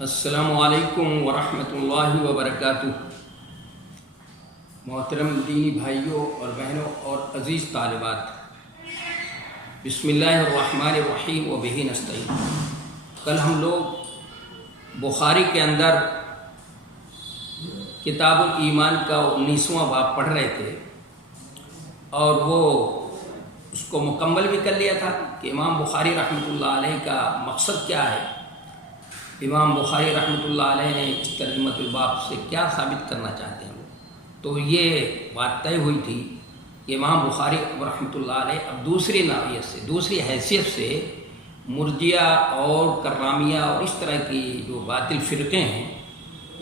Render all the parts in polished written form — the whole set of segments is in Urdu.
السلام علیکم ورحمۃ اللہ وبرکاتہ۔ محترم دینی بھائیوں اور بہنوں اور عزیز طالبات، بسم اللہ الرحمن الرحیم وبہ نستعین۔ کل ہم لوگ بخاری کے اندر کتاب الایمان کا 19واں باب پڑھ رہے تھے اور وہ اس کو مکمل بھی کر لیا تھا کہ امام بخاری رحمۃ اللہ علیہ کا مقصد کیا ہے۔ امام بخاری رحمۃ اللہ علیہ نے اس ترجمۃ الباب سے کیا ثابت کرنا چاہتے ہیں، تو یہ بات طے ہوئی تھی کہ امام بخاری رحمۃ اللہ علیہ اب دوسری نوعیت سے، دوسری حیثیت سے مرجیہ اور کرامیہ اور اس طرح کی جو باطل فرقے ہیں،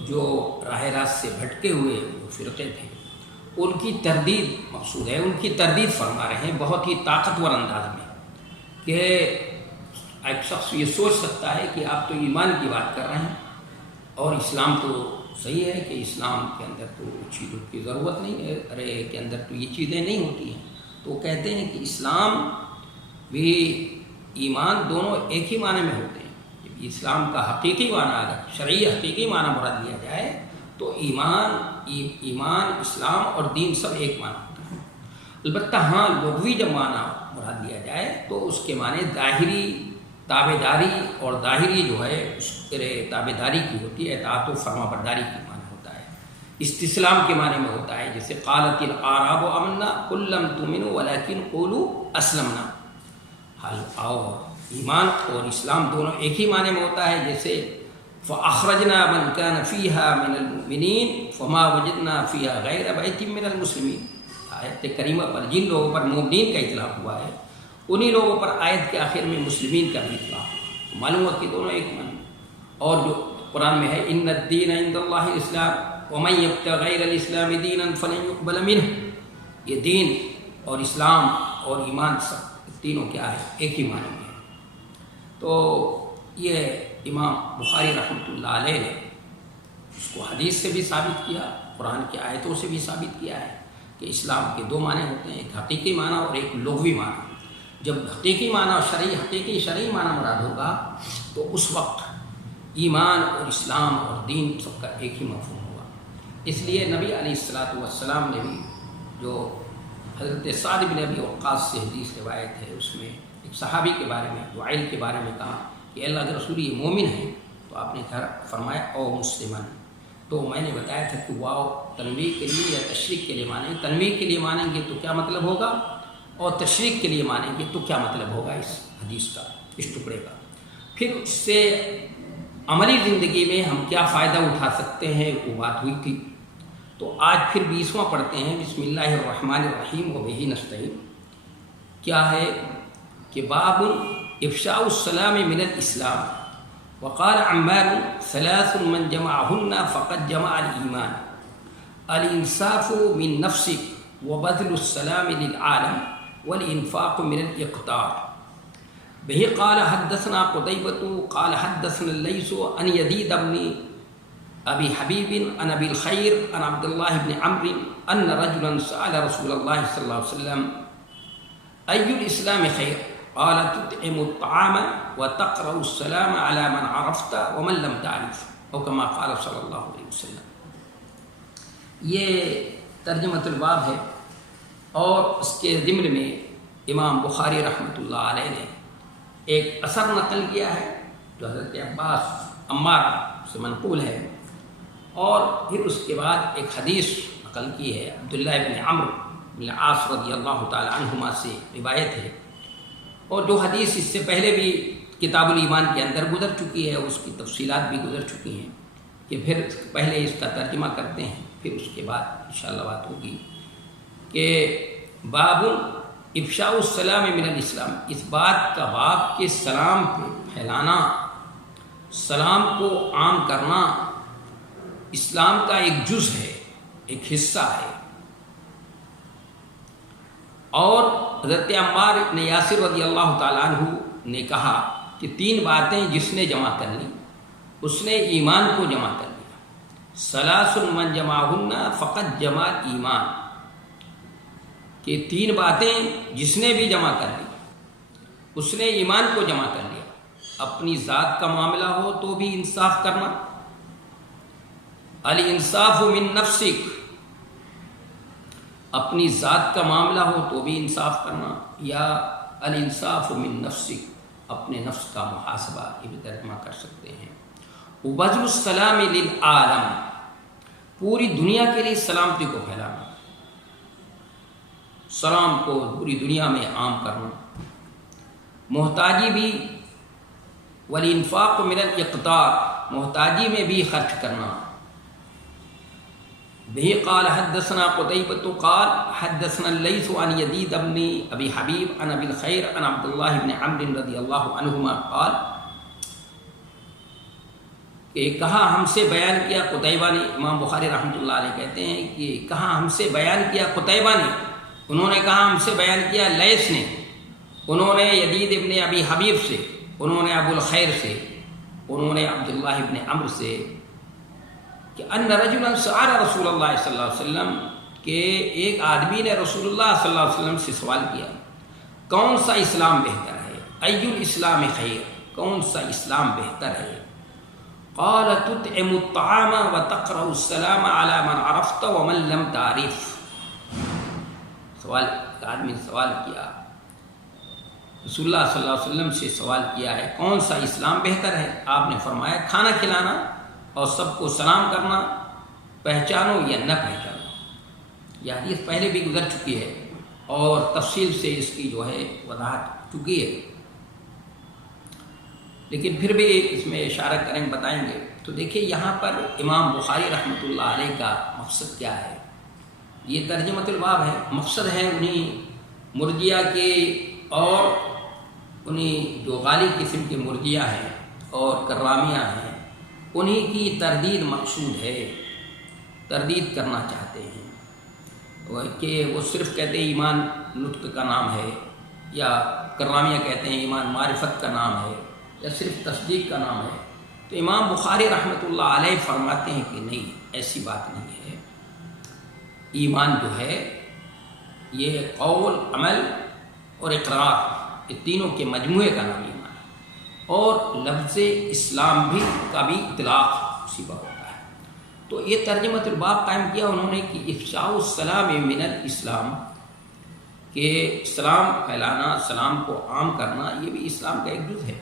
جو راہ راست سے بھٹکے ہوئے وہ فرقے تھے، ان کی تردید مقصود ہے، ان کی تردید فرما رہے ہیں بہت ہی طاقتور انداز میں کہ ایک شخص یہ سوچ سکتا ہے کہ آپ تو ایمان کی بات کر رہے ہیں اور اسلام تو صحیح ہے کہ اسلام کے اندر تو چیزوں کی ضرورت نہیں ہے، ارے کے اندر تو یہ چیزیں نہیں ہوتی ہیں۔ تو وہ کہتے ہیں کہ اسلام بھی ایمان دونوں ایک ہی معنی میں ہوتے ہیں۔ اسلام کا حقیقی معنی اگر شرعی حقیقی معنی مراد لیا جائے تو ایمان اسلام اور دین سب ایک معنی ہوتا ہے۔ البتہ ہاں لغوی جب معنی مراد لیا جائے تو اس کے معنی ظاہری تابع داری اور ظاہری جو ہے اس تابع داری کی ہوتی ہے، اطاعت و فرما برداری کی معنی ہوتا ہے، استسلام کے معنی میں ہوتا ہے، جیسے قالت الاعراب آمنا قل لم تؤمنوا ولکن قولوا اسلمنا۔ اور ایمان اور اسلام دونوں ایک ہی معنی میں ہوتا ہے، جیسے فاخرجنا من كان فيها من المؤمنين فما وجدنا فيها غير بيت من المسلمين۔ آیت کریمہ پر جن لوگوں پر مومنین کا اطلاق ہوا ہے انہی لوگوں پر آیت کے آخر میں مسلمین کا بھی اطلاق ہوا، معلوم ہوا کہ دونوں ایک معنی۔ اور جو قرآن میں ہے ان الدین عند اللہ الاسلام ومن یبتغ غیر الاسلام دینا فلن یقبل منہ، یہ دین اور اسلام اور ایمان سب تینوں کیا ہے، ایک ہی معنی میں ہے۔ تو یہ امام بخاری رحمۃ اللہ علیہ نے اس کو حدیث سے بھی ثابت کیا، قرآن کی آیتوں سے بھی ثابت کیا ہے کہ اسلام کے دو معنی ہوتے ہیں، ایک حقیقی معنی اور ایک لغوی معنی۔ جب حقیقی معنی اور حقیقی شرعی معنی مراد ہوگا تو اس وقت ایمان اور اسلام اور دین سب کا ایک ہی مفہوم ہوگا۔ اس لیے نبی علیہ السلام نے بھی جو حضرت سعد بن ابی وقاص سے حدیث روایت ہے، اس میں ایک صحابی کے بارے میں، وعیل کے بارے میں کہا کہ اللہ کے رسول یہ مومن ہے، تو آپ نے فرمایا او مسلمان۔ تو میں نے بتایا تھا کہ واو تنویع کے لیے یا تشریق کے لیے مانیں، تنویع کے لیے مانیں گے تو کیا مطلب ہوگا اور تشریق کے لیے مانیں گے تو کیا مطلب ہوگا اس حدیث کا، اس ٹکڑے کا۔ پھر اس سے عملی زندگی میں ہم کیا فائدہ اٹھا سکتے ہیں وہ بات ہوئی تھی۔ تو آج پھر 20واں پڑھتے ہیں، بسم اللہ الرحمن الرحیم وبہ نستعین۔ کیا ہے کہ باب افشاء السلام من الاسلام، وقال عمار ثلاث من جمعهن فقد جمع الایمان، الانصاف من نفسك وبذل السلام للعالم والانفاق من الاقتار۔ به قال حدثنا قتيبة قال حدثنا الليث عن يزيد بن ابي حبيب عن ابي الخير عن عبد الله بن عمرو ان رجلا سأل رسول الله صلى الله عليه وسلم اي الاسلام خير؟ قال تطعم الطعام وتقرأ السلام على من عرفت ومن لم تعرف، او كما قال صلی اللہ علیہ وسلم۔ یہ ترجمۃ الباب ہے اور اس کے ضمن میں امام بخاری رحمۃ اللہ علیہ نے ایک اثر نقل کیا ہے جو حضرت عمار سے منقول ہے، اور پھر اس کے بعد ایک حدیث نقل کی ہے عبداللہ بن عمرو بن العاص رضی اللہ تعالی عنہما سے روایت ہے، اور جو حدیث اس سے پہلے بھی کتاب الایمان کے اندر گزر چکی ہے، اس کی تفصیلات بھی گزر چکی ہیں، کہ پھر پہلے اس کا ترجمہ کرتے ہیں، پھر اس کے بعد انشاءاللہ بات ہوگی کہ باب افشاء السلام من الاسلام، اس بات کا باب کہ سلام پہ پھیلانا، سلام کو عام کرنا اسلام کا ایک جز ہے، ایک حصہ ہے۔ اور حضرت عمار بن یاسر رضی اللہ تعالیٰ عنہ نے کہا کہ 3 باتیں جس نے جمع کر لی اس نے ایمان کو جمع کر لیا۔ ثلاث من جمعہن فقط جمع ایمان، کہ 3 باتیں جس نے بھی جمع کر لی اس نے ایمان کو جمع کر لیا۔ اپنی ذات کا معاملہ ہو تو بھی انصاف کرنا، الانصاف من نفسک، اپنی ذات کا معاملہ ہو تو بھی انصاف کرنا، یا الانصاف من نفسک، اپنے نفس کا محاسبہ، یہ بھی ترجمہ کر سکتے ہیں۔ وبذل السلام للعالم، پوری دنیا کے لیے سلامتی کو پھیلانا، سلام کو پوری دنیا میں عام کرنا، محتاجی بھی، والانفاق من الاقتار، محتاجی میں بھی خرچ کرنا۔ به قال حدثنا قتيبة قال حدثنا الليث عن يزيد بن ابي حبيب عن ابي الخير عن عبد الله بن عمرو رضي الله عنهما قال کہ کہا ہم سے بیان کیا قتیبہ نے، امام بخاری رحمۃ اللہ علیہ کہتے ہیں کہ کہا ہم سے بیان کیا قتیبہ نے، انہوں نے کہا ہم سے بیان کیا لیث نے، انہوں نے یزید ابن ابی حبیب سے، انہوں نے ابو الخیر سے، انہوں نے عبداللہ ابن عمرو سے، کہ ان رجلا سأل رسول اللہ صلی اللہ علیہ وسلم، کہ ایک آدمی نے رسول اللہ صلی اللہ علیہ وسلم سے سوال کیا، کون سا اسلام بہتر ہے، ای الاسلام خیر، کون سا اسلام بہتر ہے؟ قال تطعم الطعام وتقرأ السلام على من عرفت ومن لم تعرف۔ ایک آدمی نے سوال کیا، رسول اللہ صلی اللہ علیہ وسلم سے سوال کیا ہے کون سا اسلام بہتر ہے؟ آپ نے فرمایا کھانا کھلانا اور سب کو سلام کرنا، پہچانو یا نہ پہچانو۔ یہ حدیث پہلے بھی گزر چکی ہے اور تفصیل سے اس کی جو ہے وضاحت چکی ہے، لیکن پھر بھی اس میں اشارہ کریں بتائیں گے۔ تو دیکھیے یہاں پر امام بخاری رحمۃ اللہ علیہ کا مقصد کیا ہے، یہ ترجمۃ الباب ہے، مقصد ہے انہیں مرجیہ کے اور انہیں جو غالی قسم کے مرجیہ ہیں اور کرامیہ ہیں انہیں کی تردید مقصود ہے، تردید کرنا چاہتے ہیں کہ وہ صرف کہتے ہیں ایمان نطق کا نام ہے، یا کرامیہ کہتے ہیں ایمان معرفت کا نام ہے، یا صرف تصدیق کا نام ہے۔ تو امام بخاری رحمۃ اللہ علیہ فرماتے ہیں کہ نہیں، ایسی بات نہیں ہے، ایمان جو ہے یہ قول، عمل اور اقرار، یہ تینوں کے مجموعے کا نام ایمان ہے، اور لفظ اسلام بھی کا بھی اطلاق اسی پر ہوتا ہے۔ تو یہ ترجمۃ الباب قائم کیا انہوں نے کہ افشاء السلام من الاسلام، کہ سلام پھیلانا، سلام کو عام کرنا، یہ بھی اسلام کا ایک جز ہے۔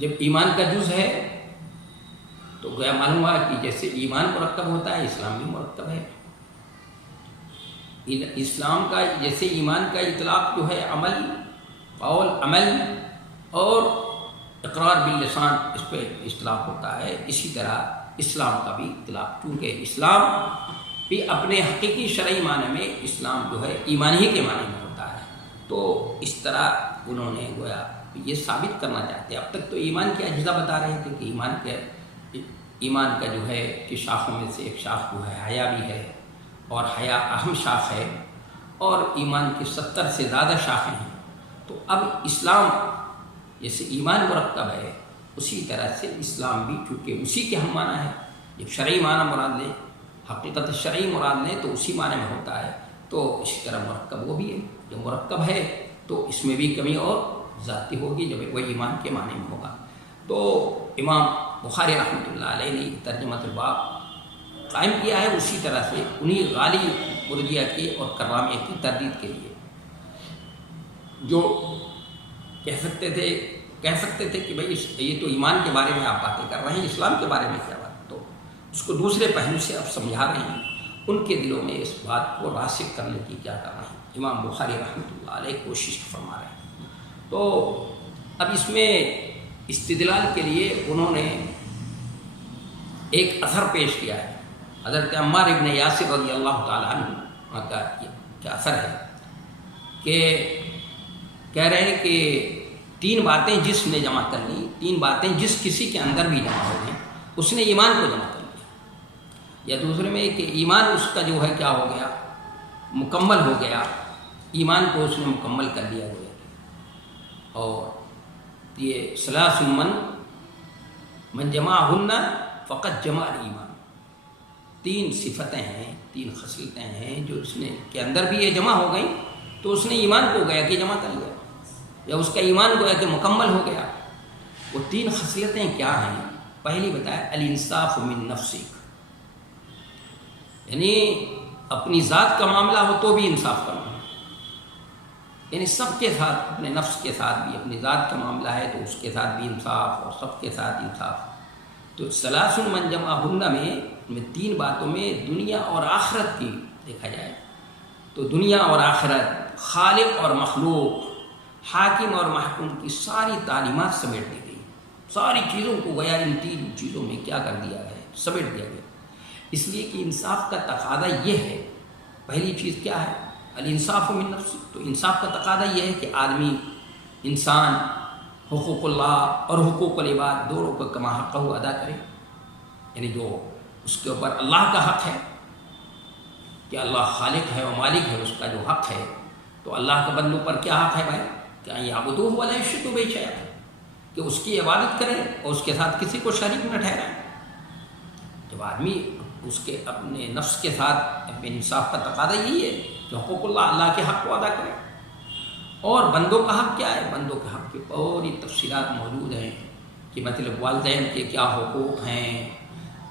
جب ایمان کا جز ہے تو گویا معلوم ہوا کہ جیسے ایمان مرکب ہوتا ہے اسلام بھی مرکب ہے۔ اسلام کا جیسے ایمان کا اطلاق جو ہے عمل، قول، عمل اور اقرار باللسان، اس پہ اطلاق ہوتا ہے، اسی طرح اسلام کا بھی اطلاق، کیونکہ اسلام بھی اپنے حقیقی شرعی معنی میں اسلام جو ہے ایمان ہی کے معنی میں ہوتا ہے۔ تو اس طرح انہوں نے گویا یہ ثابت کرنا چاہتے ہیں۔ اب تک تو ایمان کے اجزاء بتا رہے تھے کہ ایمان کا جو ہے کہ شاخوں میں سے ایک شاخ جو ہے حیا بھی ہے، اور حیا اہم شاخ ہے، اور ایمان کی 70 سے زیادہ شاخیں ہیں۔ تو اب اسلام جیسے ایمان مرکب ہے اسی طرح سے اسلام بھی، چونکہ اسی کے ہم معنی ہے، جب شرعی معنی مراد لیں، حقیقت شرعی مراد لیں تو اسی معنی میں ہوتا ہے، تو اسی طرح مرکب وہ بھی ہے، جو مرکب ہے تو اس میں بھی کمی اور ذاتی ہوگی جب وہ ایمان کے معنی میں ہوگا۔ تو امام بخاری رحمۃ اللہ علیہ نے ترجمۃ الباب قائم کیا ہے اسی طرح سے انہیں غالی مرجیہ کی اور کرامیہ کی تردید کے لیے، جو کہہ سکتے تھے کہ بھائی یہ تو ایمان کے بارے میں آپ باتیں کر رہے ہیں، اسلام کے بارے میں کیا بات؟ تو اس کو دوسرے پہلو سے اب سمجھا رہے ہیں، ان کے دلوں میں اس بات کو راسخ کرنے کی کیا کر رہے ہیں، امام بخاری رحمۃ اللہ علیہ کوشش فرما رہے ہیں۔ تو اب اس میں استدلال کے لیے انہوں نے ایک اثر پیش کیا ہے، حضرت عمار ابن یاسر رضی اللہ تعالیٰ عنہ کا کیا اثر ہے کہ کہہ رہے ہیں کہ 3 باتیں جس نے جمع کر لی، 3 باتیں جس کسی کے اندر بھی جمع ہو گئیں اس نے ایمان کو جمع کر لیا، یا دوسرے میں کہ ایمان اس کا جو ہے کیا ہو گیا، مکمل ہو گیا، ایمان کو اس نے مکمل کر لیا گیا۔ اور یہ ثلاث من جمعہن فقط جمع ایمان، 3 صفتیں ہیں، 3 خصلتیں ہیں جو اس نے کے اندر بھی یہ جمع ہو گئیں تو اس نے ایمان کو گیا کہ جمع کر لیا۔ یا اس کا ایمان گویا کہ مکمل ہو گیا۔ وہ 3 خصلتیں کیا ہیں؟ پہلی بتایا الانصاف من نفسک، یعنی اپنی ذات کا معاملہ ہو تو بھی انصاف کرنا، یعنی سب کے ساتھ، اپنے نفس کے ساتھ بھی، اپنی ذات کا معاملہ ہے تو اس کے ساتھ بھی انصاف، اور سب کے ساتھ انصاف۔ تو ثلاث من جمعہن میں 3 باتوں میں دنیا اور آخرت کی دیکھا جائے تو دنیا اور آخرت، خالق اور مخلوق، حاکم اور محکوم کی ساری تعلیمات سمیٹ دی گئی، ساری چیزوں کو گویا ان 3 چیزوں میں کیا کر دیا گیا، سمیٹ دیا گیا۔ اس لیے کہ انصاف کا تقاضا یہ ہے، پہلی چیز کیا ہے؟ الانصاف من نفس۔ تو انصاف کا تقاضا یہ ہے کہ آدمی، انسان حقوق اللہ اور حقوق العباد دونوں کو کما حقہ ادا کرے، یعنی جو اس کے اوپر اللہ کا حق ہے کہ اللہ خالق ہے و مالک ہے، اس کا جو حق ہے، تو اللہ کا بندوں پر کیا حق ہے بھائی؟ کہ یعبدوہ ولا یشرکوا بہ شیئا، کہ اس کی عبادت کریں اور اس کے ساتھ کسی کو شریک نہ ٹھہرائیں۔ جب آدمی اس کے اپنے نفس کے ساتھ اپنے انصاف کا تقاضا یہی ہے کہ حقوق اللہ کے حق کو ادا کریں، اور بندوں کا حق کیا ہے؟ بندوں کے حق کی پوری تفصیلات موجود ہیں کہ مطلب والدین کے کیا حقوق ہیں،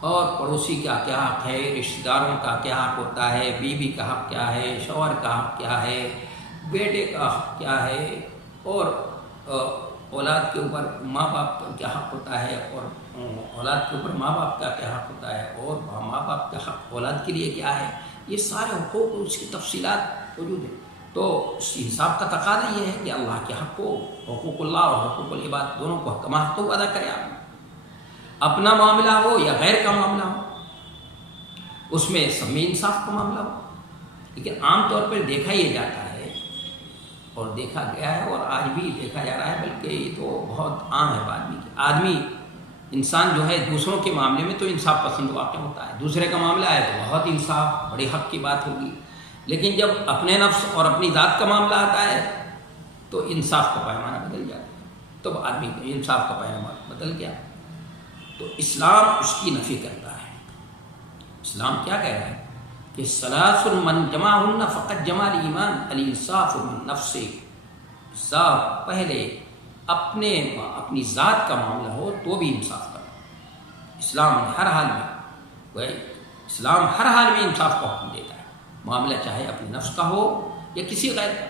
اور پڑوسی کا کیا حق ہے، رشتہ داروں کا کیا حق ہوتا ہے، بیوی کا حق کیا ہے، شوہر کا حق کیا ہے، بیٹے کا حق کیا ہے، اور اولاد کے اوپر ماں باپ کا کیا حق ہوتا ہے، اور اولاد کے اوپر ماں باپ کا کیا حق ہوتا ہے، اور ماں باپ کا حق اولاد کے لیے کیا ہے۔ یہ سارے حقوق، اس کی تفصیلات موجود ہیں۔ تو اس انصاف کا تقاضا یہ ہے کہ اللہ کے حق کو، حقوق اللہ اور حقوق العباد دونوں کو کما حق ادا کرے۔ آپ اپنا معاملہ ہو یا غیر کا معاملہ ہو، اس میں سب میں انصاف کا معاملہ ہو۔ لیکن عام طور پر دیکھا یہ جاتا ہے، اور دیکھا گیا ہے، اور آج بھی دیکھا جا رہا ہے، بلکہ یہ تو بہت عام ہے آدمی انسان جو ہے دوسروں کے معاملے میں تو انصاف پسند واقع ہوتا ہے، دوسرے کا معاملہ ہے تو بہت انصاف، بڑے حق کی بات ہوگی، لیکن جب اپنے نفس اور اپنی ذات کا معاملہ آتا ہے تو انصاف کا پیمانہ بدل جاتا ہے، تب آدمی کو انصاف کا پیمانہ بدل گیا۔ تو اسلام اس کی نفی کرتا ہے۔ اسلام کیا کہہ رہا ہے کہ ثلاث من جمعہن فقط جمع الایمان الانصاف من نفس، انصاف پہلے اپنی ذات کا معاملہ ہو تو بھی انصاف کرنا۔ اسلام ہر حال میں، اسلام ہر حال میں انصاف کا حکم دیتا ہے، معاملہ چاہے اپنے نفس کا ہو یا کسی غیر کا۔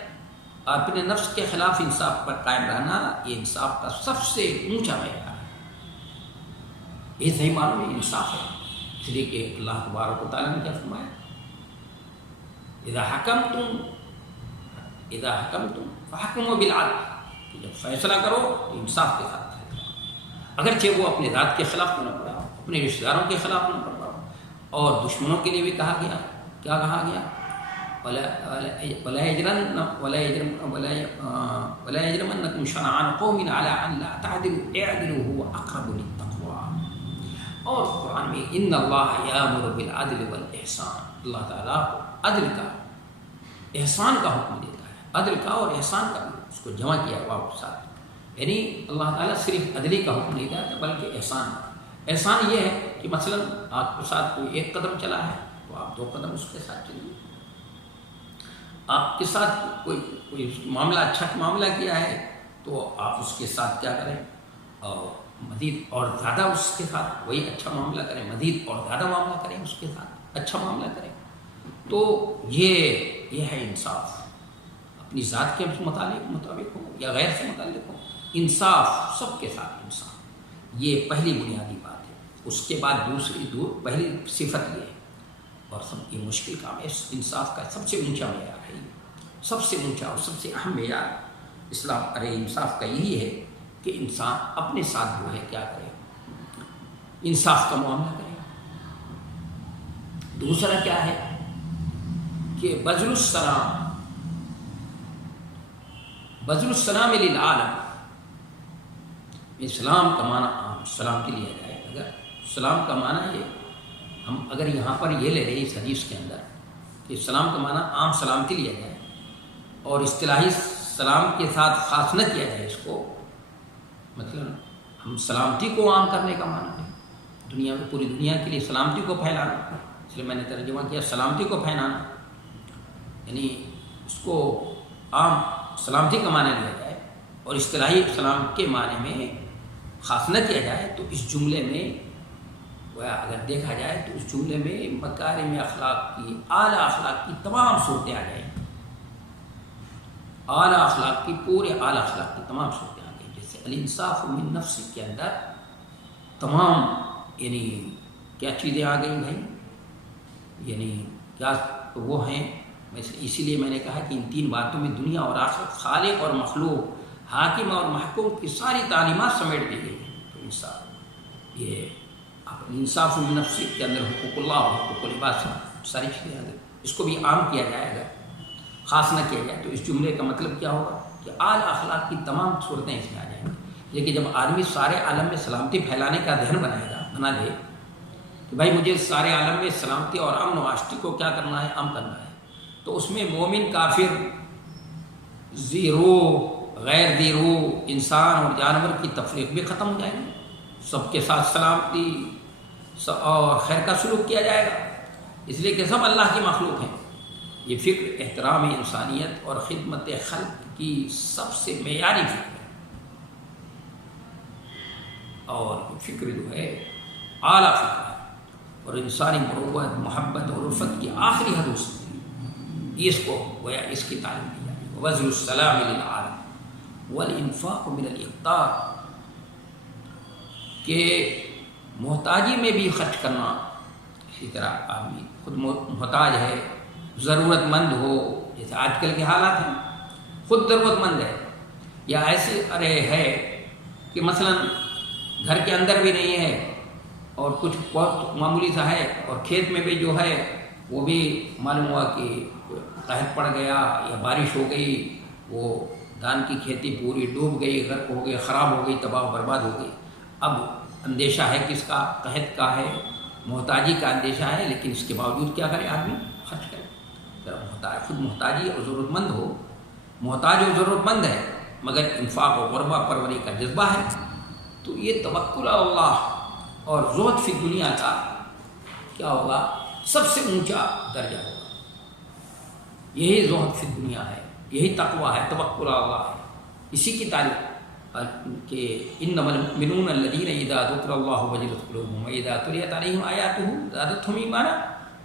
اپنے نفس کے خلاف انصاف پر قائم رہنا یہ انصاف کا سب سے اونچا معیار ہے، یہ صحیح معنوں میں انصاف ہے۔ اس لیے کہ اللہ تبارک و تعالیٰ نے کیا فرمایا، اذا حکمتم فحکموا بالعدل، جب فیصلہ کرو تو انصاف کے ساتھ فیصلہ کرو، اگرچہ وہ اپنے ذات کے خلاف نہ پڑا ہو، اپنے رشتہ داروں کے خلاف نہ پڑا ہو، اور دشمنوں کے لیے بھی کہا گیا، کیا کہا گیا؟ وَلَا يَجْرِمَنَّكُمْ شَنَآنُ قَوْمٍ عَلَىٰ أَن لَّا تَعْدِلُوا اعْدِلُوا هُوَ أَقْرَبُ لِلتَّقْوَىٰ۔ اور قرآن میں ان اللہ یأمر بالعدل والإحسان، اللہ تعالیٰ کو عدل کا، احسان کا حکم دیتا ہے، عدل کا اور احسان کا بھی اس کو جمع کیا واو کے ساتھ، یعنی اللہ تعالیٰ صرف عدلی کا حکم نہیں دیتا بلکہ احسان کا۔ احسان یہ ہے کہ مثلا آپ کے ساتھ کوئی 1 قدم چلا ہے تو آپ 2 قدم اس کے ساتھ چلیے، آپ کے ساتھ کوئی معاملہ اچھا معاملہ کیا ہے تو آپ اس کے ساتھ کیا کریں، اور مزید اور زیادہ اس کے ساتھ وہی اچھا معاملہ کریں، مزید اور زیادہ معاملہ کریں، اس کے ساتھ اچھا معاملہ کریں۔ تو یہ ہے انصاف، اپنی ذات کے مطابق ہو یا غیر سے متعلق ہو، انصاف سب کے ساتھ انصاف، یہ پہلی بنیادی بات ہے۔ اس کے بعد پہلی صفت یہ ہے، اور سب یہ مشکل کام ہے، انصاف کا سب سے اونچا معیار ہے، سب سے اونچا اور سب سے اہم معیار اسلام انصاف کا یہی ہے کہ انسان اپنے ساتھ جو ہے کیا کرے، انصاف کا معاملہ کرے۔ دوسرا کیا ہے کہ بذل السلام للعالم، اسلام کا معنی عام سلامتی لیا جائے، اگر سلام کا معنی یہ ہم اگر یہاں پر یہ لے رہے ہیں اس حدیث کے اندر کہ سلام کا معنی عام سلامتی لیا جائے، اور اصطلاحی سلام کے ساتھ خاص نہ کیا جائے اس کو، مطلب ہم سلامتی کو عام کرنے کا معنی ہے، دنیا میں پوری دنیا کے لیے سلامتی کو پھیلانا، اس لیے میں نے ترجمہ کیا سلامتی کو پھیلانا، یعنی اس کو عام سلامتی کا معنی لیا جائے اور اصطلاحی سلام کے معنی میں خاص نہ کیا جائے تو اس جملے میں اگر دیکھا جائے تو اس جملے میں مکارم اخلاق کی، اعلیٰ اخلاق کی تمام صورتیں آ جائیں گی، اعلیٰ اخلاق کی، پورے اعلیٰ اخلاق کی تمام صورتیں آ گئیں. جیسے الانصاف من نفس کے اندر تمام یعنی کیا چیزیں آ گئی بھائی، یعنی کیا وہ ہیں. اسی لیے میں نے کہا کہ ان تین باتوں میں دنیا اور آخرت، خالق اور مخلوق، حاکم اور محکوم کی ساری تعلیمات سمیٹ دی گئی ہیں. تو انصاف، یہ انصاف من نفس کے اندر حقوق اللہ اور حقوق العباد ساری چیزیں آ گئی. اس کو بھی عام کیا جائے گا، خاص نہ کیا جائے تو اس جملے کا مطلب کیا ہوگا کہ اعلیٰ اخلاق کی تمام صورتیں اس میں آ جائیں گی. لیکن جب آدمی سارے عالم میں سلامتی پھیلانے کا ذہن بنا دے کہ بھائی مجھے سارے عالم میں سلامتی اور امن و آشتی کو کیا کرنا ہے، عام کرنا ہے، تو اس میں مومن، کافر، ذی روح، غیر ذی روح، انسان اور جانور کی تفریق بھی ختم ہو جائے گی. سب کے ساتھ سلامتی اور خیر کا سلوک کیا جائے گا، اس لیے کہ سب اللہ کی مخلوق ہیں. یہ فکر احترام انسانیت اور خدمت خلق کی سب سے معیاری فکر ہے، اور فکر جو ہے اعلیٰ فکر ہے، اور انسانی مروت، محبت اور الفت کی آخری حد اس کو گویا اس کی تعلیم دی جاتی ہے. وبذل السلام للعالم والانفاق من الاقتار، کہ محتاجی میں بھی خرچ کرنا. اسی طرح آدمی خود محتاج ہے، ضرورت مند ہو، جیسے آج کل کے حالات ہیں، خود ضرورت مند ہے یا ایسے ہے کہ مثلا گھر کے اندر بھی نہیں ہے اور کچھ بہت معمولی سا ہے، اور کھیت میں بھی جو ہے وہ بھی معلوم ہوا کہ قحط پڑ گیا یا بارش ہو گئی، وہ دھان کی کھیتی پوری ڈوب گئی، غرق ہو گئی، خراب ہو گئی، تباہ و برباد ہو گئی. اب اندیشہ ہے کس کا؟ قحط کا ہے، محتاجی کا اندیشہ ہے، لیکن اس کے باوجود کیا کرے آدمی؟ خرچ کرے. خود محتاجی اور ضرورت مند ہو، محتاج اور ضرورت مند ہے مگر انفاق و غربہ پروری کا جذبہ ہے، تو یہ توکل اللہ اور زہد فی دنیا کا کیا ہوگا؟ سب سے اونچا درجہ ہوگا. یہی زہد فی دنیا ہے، یہی تقویٰ ہے، توکل اللہ ہے. اسی کی تعلیم کہ انما المؤمنون الذین اذا ذکر اللہ وجلت قلوبهم واذا تلیت علیہم آیاتہ زادتہم ایمانا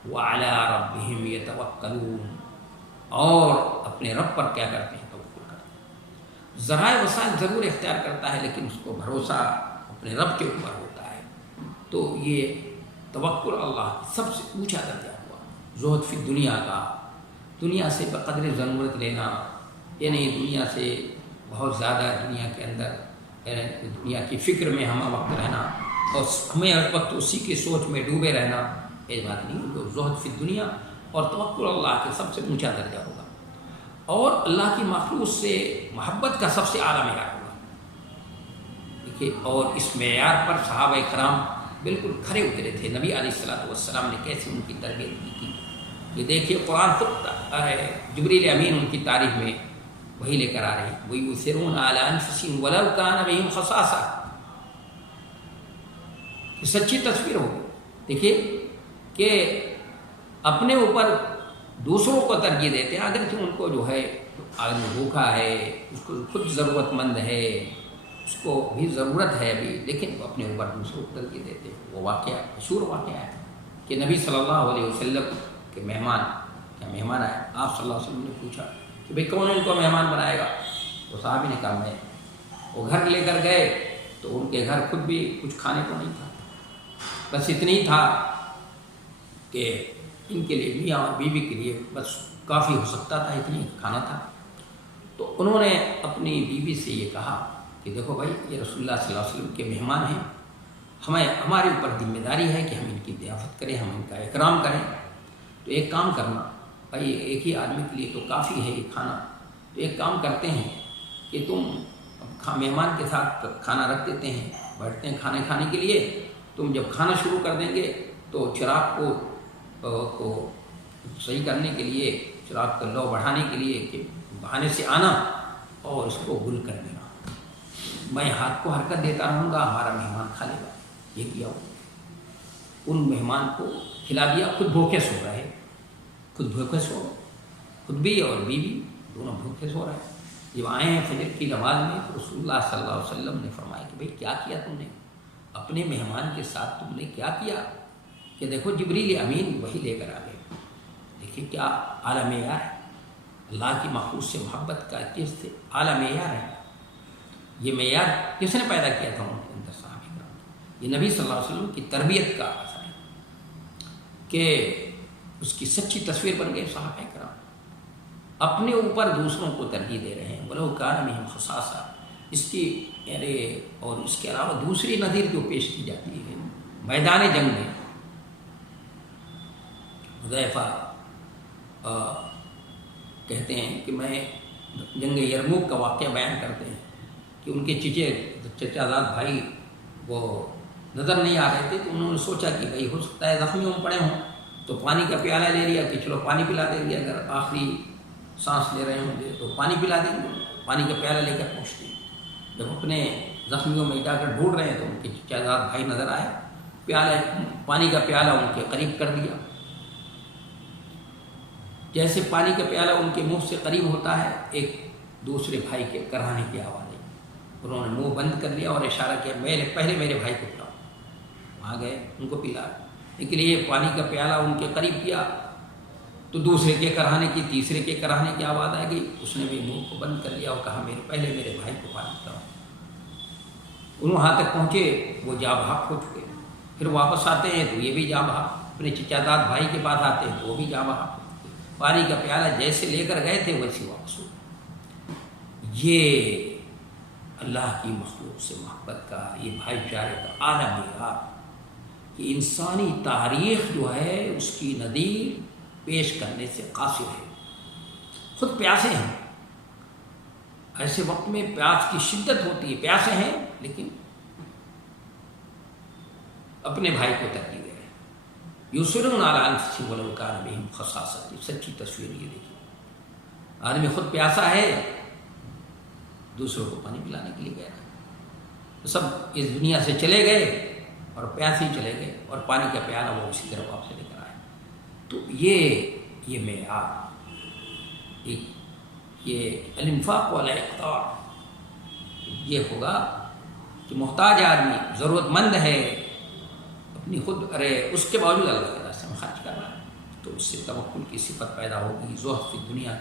وعلی ربہم یتوکلون، اور اپنے رب پر کیا کرتے ہیں؟ توکل کرتے ہیں. ذرائع وسائل ضرور اختیار کرتا ہے لیکن اس کو بھروسہ اپنے رب کے اوپر ہوتا ہے. تو یہ توکل اللہ سب سے اونچا درجہ ہوا. زہد فی دنیا کا، دنیا سے بقدر ضرورت لینا، یعنی دنیا سے بہت زیادہ دنیا کے اندر دنیا کی فکر میں ہمہ وقت رہنا اور ہمیں ہر وقت اسی کی سوچ میں ڈوبے رہنا، یہ بات نہیں. جو زہد فی دنیا اور توکل اللہ کے سب سے اونچا درجہ ہوگا، اور اللہ کی مخلوق سے محبت کا سب سے اعلیٰ معیار ہوگا. دیکھیے، اور اس معیار پر صحابہ کرام بالکل کھڑے اترے تھے. نبی علیہ الصلوۃ والسلام نے کیسے ان کی تربیت کی تھی، یہ دیکھیے. قرآن خود جبریل امین ان کی تاریخ میں وہی لے کر آ رہے ہیں. وَيُؤْثِرُونَ عَلَىٰ أَنفُسِهِمْ وَلَوْ كَانَ بِهِمْ خَصَاصَةٌ. یہ سچی تصویر ہو. دیکھیے کہ اپنے اوپر دوسروں کو ترجیح دیتے ہیں، اگرچہ ان کو جو ہے آدمی بھوکا ہے، اس کو خود ضرورت مند ہے، اس کو بھی ضرورت ہے ابھی، لیکن اپنے اوپر دوسروں کو ترجیح دیتے ہیں. وہ واقعہ مشہور واقعہ ہے کہ نبی صلی اللہ علیہ وسلم کے مہمان آئے. آپ صلی اللہ علیہ وسلم نے پوچھا کہ بھئی کون ان کو مہمان بنائے گا؟ وہ صحابی نے کہا میں. وہ گھر لے کر گئے تو ان کے گھر خود بھی کچھ کھانے کو نہیں تھا، بس اتنی تھا کہ ان کے لیے، میاں اور بیوی کے لیے بس کافی ہو سکتا تھا، اتنی کھانا تھا. تو انہوں نے اپنی بیوی سے یہ کہا کہ دیکھو بھائی، یہ رسول اللہ صلی اللہ علیہ وسلم کے مہمان ہیں، ہمارے اوپر ذمہ داری ہے کہ ہم ان کی ضیافت کریں، ہم ان کا اکرام کریں. تو ایک کام کرنا بھائی، ایک ہی آدمی کے لیے تو کافی ہے یہ کھانا، تو ایک کام کرتے ہیں کہ تم مہمان کے ساتھ کھانا رکھ دیتے ہیں، بیٹھتے ہیں کھانے کھانے کے لیے. تم جب کھانا شروع کر دیں گے تو چراغ کو صحیح کرنے کے لیے، چراغ کا لو بڑھانے کے لیے کہ بہانے سے آنا اور اس کو گل کر دینا. میں ہاتھ کو حرکت دیتا رہوں گا، ہمارا مہمان کھا لے گا. یہ کیا ہو، ان مہمان کو کھلا دیا. خود بھوکے سو رہے، خود بھی اور بیوی دونوں بھوکے سو رہے. جب آئے ہیں فجر کی نماز میں تو رسول اللہ صلی اللہ علیہ وسلم نے فرمایا کہ بھئی کیا کیا تم نے، اپنے مہمان کے ساتھ تم نے کیا کیا؟ کہ دیکھو جبریل امین وہی لے کر آ گئے۔ دیکھیے کیا اعلیٰ معیار ہے، اللہ کی مخلوق سے محبت کا چیز سے اعلیٰ معیار ہے۔ یہ معیار کس نے پیدا کیا تھا ان کے اندر؟ صحابہ کرام۔ یہ نبی صلی اللہ علیہ وسلم کی تربیت کا اثر ہے کہ اس کی سچی تصویر بن گئے صحابہ کرام، اپنے اوپر دوسروں کو ترجیح دے رہے ہیں۔ ولو کان بہم خصاصہ، اس کی اور اس کے علاوہ دوسری نظیر جو پیش کی جاتی ہے میدان جنگ میں، حذیفہ کہتے ہیں کہ میں جنگ یرموک کا واقعہ بیان کرتے ہیں کہ ان کے چچا زاد بھائی وہ نظر نہیں آ رہے تھے، تو انہوں نے سوچا کہ بھئی ہو سکتا ہے زخمیوں میں پڑے ہوں، تو پانی کا پیالہ لے لیا کہ چلو پانی پلا دیں گے، اگر آخری سانس لے رہے ہوں گے تو پانی پلا دیں گے۔ پانی کا پیالہ لے کر پہنچتے ہیں، جب اپنے زخمیوں میں جا کر ڈھونڈ رہے ہیں تو ان کے چچا زاد بھائی نظر آئے، پانی کا پیالہ ان کے قریب کر دیا۔ جیسے پانی کا پیالہ ان کے منہ سے قریب ہوتا ہے، ایک دوسرے بھائی کے کراہنے کی آواز آئی، انہوں نے منہ بند کر لیا اور اشارہ کیا پہلے میرے بھائی کو پلاؤ۔ وہاں گئے ان کو پلا، لیکن یہ پانی کا پیالہ ان کے قریب کیا تو دوسرے کے کراہنے کی، تیسرے کے کراہنے کی آواز آ گئی، اس نے بھی منہ کو بند کر لیا اور کہا پہلے میرے بھائی کو پانی پلاؤ۔ ان وہاں تک پہنچے، وہ جاں بحق ہو چکے، پھر واپس آتے ہیں تو یہ بھی جاں بحق، اپنے چچا زاد بھائی کے پاس آتے ہیں تو وہ بھی جاں بحق، پانی کا پیالہ جیسے لے کر گئے تھے ویسے واپس ہو۔ یہ اللہ کی مخلوق سے محبت کا، یہ بھائی چارے کا اعلیٰ معیار، کہ انسانی تاریخ جو ہے اس کی نظیر پیش کرنے سے قاصر ہے۔ خود پیاسے ہیں، ایسے وقت میں پیاس کی شدت ہوتی ہے، پیاسے ہیں لیکن اپنے بھائی کو ترجیح دے رہے ہیں۔ یُصِرُّونَ عَلَىٰ أَنفُسِهِمْ وَلَوْ كَانَ بِهِمْ خَصَاصَةٌ، سچی تصویر یہ دیکھیے، آدمی خود پیاسا ہے، دوسروں کو پانی پلانے کے لیے گیا تھا، سب اس دنیا سے چلے گئے اور پیاسے ہی چلے گئے، اور پانی کا پیالہ وہ اسی طرح واپس لے کر آئے۔ تو یہ معیار، یہ الانفاق والاقتار، یہ ہوگا کہ محتاج آدمی ضرورت مند ہے، اپنی خود اس کے باوجود اللہ کے راستے میں خرچ کر رہا ہے، تو اس سے توکل کی صفت پیدا ہوگی۔ زہد فی دنیا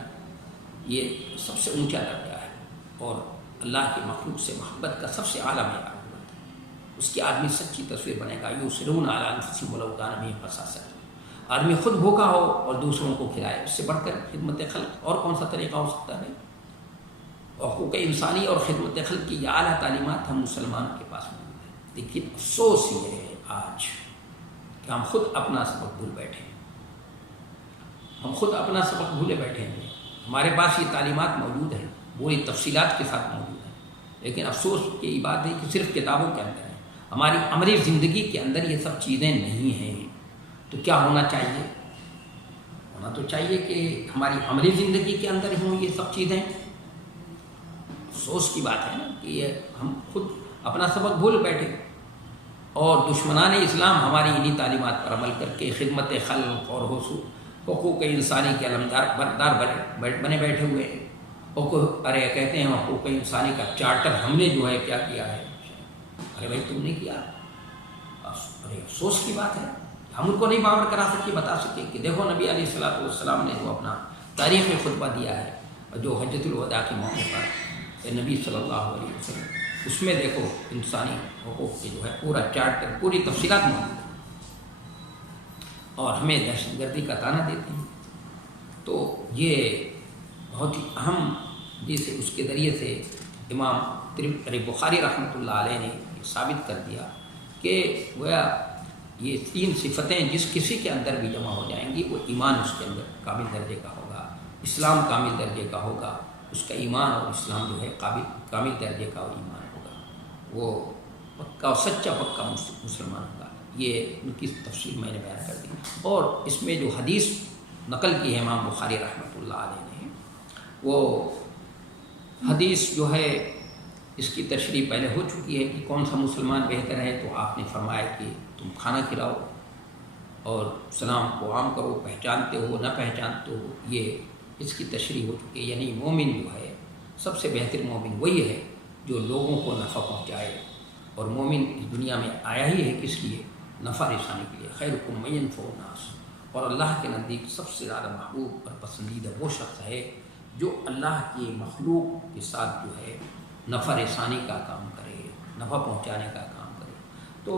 یہ سب سے اونچا درجہ ہے، اور اللہ کی مخلوق سے محبت کا سب سے اعلیٰ معیار ہوگا، اس کی آدمی سچی تصویر بنے گا۔ یُصِرُّونَ عَلَىٰ أَنفُسِهِمْ وَلَوْ كَانَ بِهِمْ خَصَاصَةٌ، آدمی خود بھوکا ہو اور دوسروں کو کھلائے، اس سے بڑھ کر خدمت خلق اور کون سا طریقہ ہو سکتا ہے؟ حقوق انسانی اور خدمت خلق کی یہ اعلیٰ تعلیمات ہم مسلمانوں کے پاس موجود ہیں، لیکن افسوس یہ ہے آج کہ ہم خود اپنا سبق بھول بیٹھے ہیں، ہم خود اپنا سبق بھولے بیٹھے ہیں۔ ہمارے پاس یہ تعلیمات موجود ہیں، پوری تفصیلات کے ساتھ موجود ہیں، لیکن افسوس کی یہ بات ہے کہ صرف کتابوں کے اندر ہے، ہماری عملی زندگی کے اندر یہ سب چیزیں نہیں ہیں۔ تو کیا ہونا چاہیے؟ ہونا تو چاہیے کہ ہماری عملی زندگی کے اندر ہوں یہ سب چیزیں۔ افسوس کی بات ہے نا کہ یہ ہم خود اپنا سبق بھول بیٹھے، اور دشمنان اسلام ہماری انہی تعلیمات پر عمل کر کے خدمت خلق اور حقوق انسانی کے علمدار بنے بیٹھے ہوئے ہیں۔ کہتے ہیں حقوق انسانی کا چارٹر ہم نے جو ہے کیا کیا ہے، ارے بھائی تم نے کیا، ارے افسوس کی بات ہے، ہم ان کو نہیں باور کرا سکے، بتا سکے کہ دیکھو نبی علیہ الصلوۃ والسلام نے جو اپنا تاریخ میں خطبہ دیا ہے، اور جو حجۃ الوداع کے موقع پر نبی صلی اللہ علیہ وسلم، اس میں دیکھو انسانی حقوق کے جو ہے پورا چارٹر، پوری تفصیلات موجود ہیں، اور ہمیں دہشت گردی کا طعنہ دیتے ہیں۔ تو یہ بہت ہی اہم جیسے اس کے ذریعے سے امام بخاری رحمۃ اللہ علیہ نے ثابت کر دیا کہ گویا یہ تین صفتیں جس کسی کے اندر بھی جمع ہو جائیں گی، وہ ایمان اس کے اندر کامل درجے کا ہوگا، اسلام کامل درجے کا ہوگا، اس کا ایمان اور اسلام جو ہے کامل درجے کا ایمان ہوگا، وہ پکا سچا پکا مسلمان ہوگا۔ یہ ان کی تفصیل میں نے بیان کر دی، اور اس میں جو حدیث نقل کی ہے امام بخاری رحمۃ اللہ علیہ نے، وہ حدیث جو ہے اس کی تشریح پہلے ہو چکی ہے کہ کون سا مسلمان بہتر ہے، تو آپ نے فرمایا کہ تم کھانا کھلاؤ اور سلام کو عام کرو، پہچانتے ہو نہ پہچانتے ہو، یہ اس کی تشریح ہو چکی ہے۔ یعنی مومن جو ہے سب سے بہتر مومن وہی ہے جو لوگوں کو نفع پہنچائے، اور مومن اس دنیا میں آیا ہی ہے کس لیے؟ نفع رسانی کے لیے۔ خیرکم من ینفع الناس، اور اللہ کے نزدیک سب سے زیادہ محبوب اور پسندیدہ وہ شخص ہے جو اللہ کی مخلوق کے ساتھ جو ہے نفع رسانی کا کام کرے، نفع پہنچانے کا کام کرے۔ تو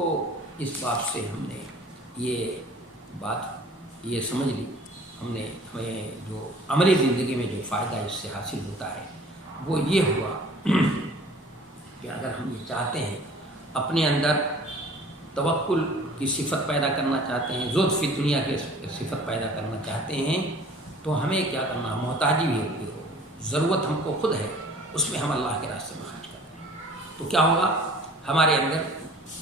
اس بات سے ہم نے یہ بات یہ سمجھ لی، ہمیں جو عملی زندگی میں جو فائدہ اس سے حاصل ہوتا ہے وہ یہ ہوا کہ اگر ہم یہ چاہتے ہیں اپنے اندر توکل کی صفت پیدا کرنا چاہتے ہیں، زہد فی دنیا کی صفت پیدا کرنا چاہتے ہیں، تو ہمیں کیا کرنا؟ محتاجی بھی ہوتی ہو، ضرورت ہم کو خود ہے، اس میں ہم اللہ کے راستے میں خرچ کرتے ہیں، تو کیا ہوگا؟ ہمارے اندر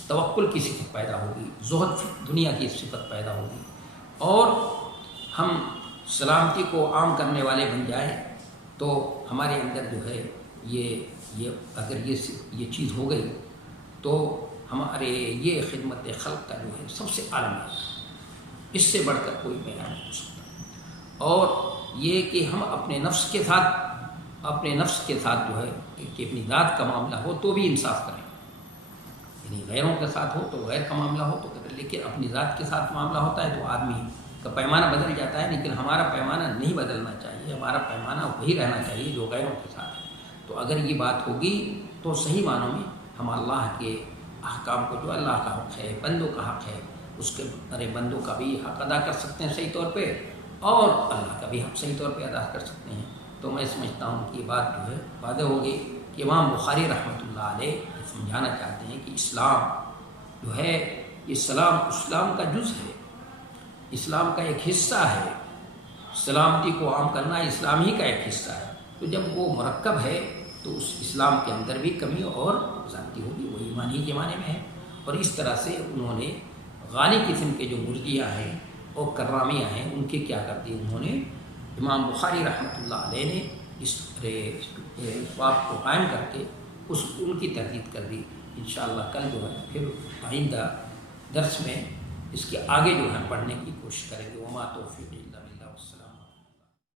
توکل کی صفت پیدا ہوگی، زہد فی دنیا کی صفت پیدا ہوگی، اور ہم سلامتی کو عام کرنے والے بن جائیں تو ہمارے اندر جو ہے یہ اگر یہ چیز ہو گئی تو ہمارے یہ خدمت خلق کا جو ہے سب سے اعلیٰ ہے، اس سے بڑھ کر کوئی بیان نہیں ہو سکتا۔ اور یہ کہ ہم اپنے نفس کے ساتھ جو ہے کہ اپنی ذات کا معاملہ ہو تو بھی انصاف کریں، یعنی غیروں کے ساتھ ہو تو غیر کا معاملہ ہو تو کریں، لیکن اپنی ذات کے ساتھ معاملہ ہوتا ہے تو آدمی کا پیمانہ بدل جاتا ہے، لیکن ہمارا پیمانہ نہیں بدلنا چاہیے، ہمارا پیمانہ وہی رہنا چاہیے جو غیروں کے ساتھ ہے۔ تو اگر یہ بات ہوگی تو صحیح معنوں میں ہم اللہ کے احکام کو، جو اللہ کا حق ہے، بندوں کا حق ہے، اس کے بندوں کا بھی حق ادا کر سکتے ہیں صحیح طور پہ، اور اللہ کا بھی حق صحیح طور پہ ادا کر سکتے ہیں۔ تو میں سمجھتا ہوں کہ یہ بات جو ہے واضح ہوگی کہ امام بخاری رحمۃ اللہ علیہ سمجھانا چاہتے ہیں کہ اسلام جو ہے اسلام کا جز ہے، اسلام کا ایک حصہ ہے، سلامتی کو عام کرنا اسلام ہی کا ایک حصہ ہے۔ تو جب وہ مرکب ہے تو اس اسلام کے اندر بھی کمی اور زیادتی ہوگی، وہ ایمان ہی کے معنی میں ہے۔ اور اس طرح سے انہوں نے غالی قسم کے جو مرجئیہ ہیں اور کرامیہ ہیں ان کے کیا کر دی، انہوں نے امام بخاری رحمۃ اللہ علیہ نے اس بات کو قائم کر کے ان کی تردید کر دی۔ انشاءاللہ کل جو ہے پھر آئندہ درس میں اس کے آگے جو ہے پڑھنے کی کوشش کریں گے۔ وما توفیق الا